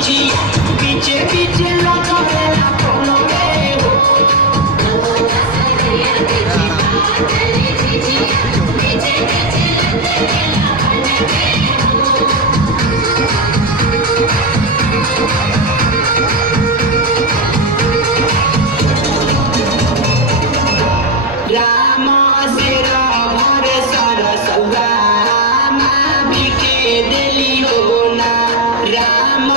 झिझिया पीछे पीछे लगवेला कोनो रे हो राम सिर भर सरसौआ बिके देली हो ना राम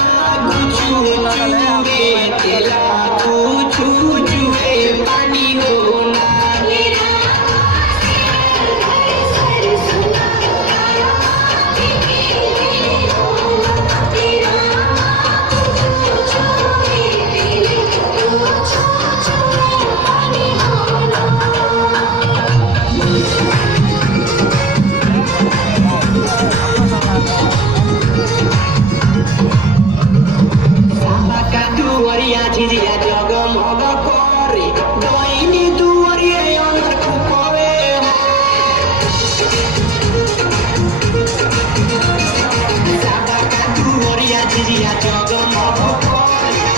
गुछु चुवे तेला गुछु चुवे पानी हो ना झिझिया जगमग करे दैनी दुवरिए अनर खुपवे साबका दुवरिया झिझिया जगमग करे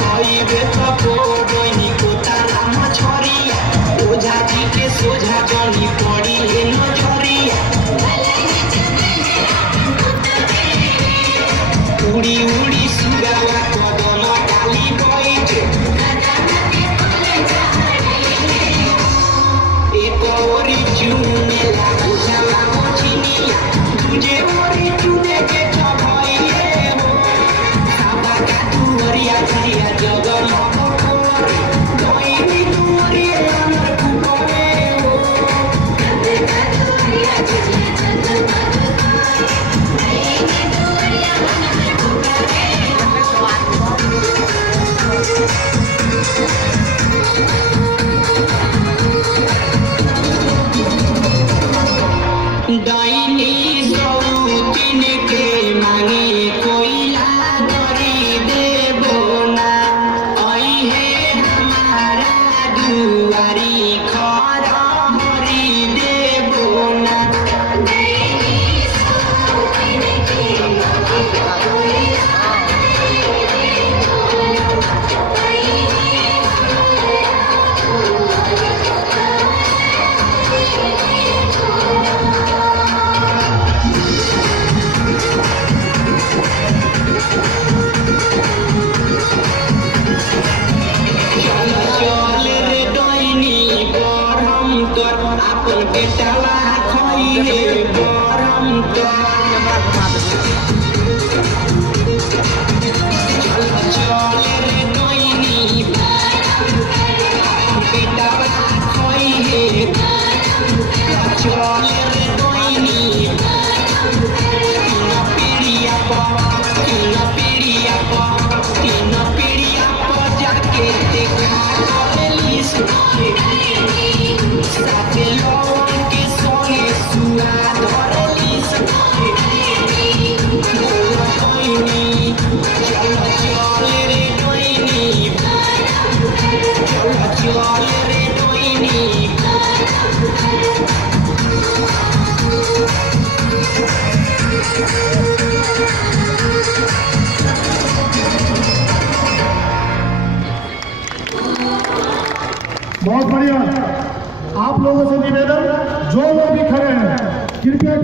कइबे तको दैनी कोतारा मछरिया ओझा जी के सोझा जनी पड़ी हे नजरिया उड़ी उड़ी सुगावा कदम डाली बैठे एक ओरी चुने लागू जाला मछिनिया दूजे ओरी चुने के चढ़ाइए हो साबका दुवरिया झिझिया जगमग करे दैनी दुवरिए अनर खुपवे हो साबका दुवरिया झिझिया जगमग दैनी सौतीन के मांगे कोयला दरी देबो ना अइहे हमारा दुआरी खरा हरी देबो ना दैनी सौतीन के मांगे कोयला आपन बेटावा खइले गरम चल रे दैनी बेटावा खइले चल रे दैनी तीन पीढ़िया पर जाके देखा करेली सुखे साथे लोग के संगे सुआ धरेली सखे दैनी चल रे दैनी चल रे दैनी बहुत बढ़िया। आप लोगों से निवेदन, जो लोग भी खड़े हैं कृपया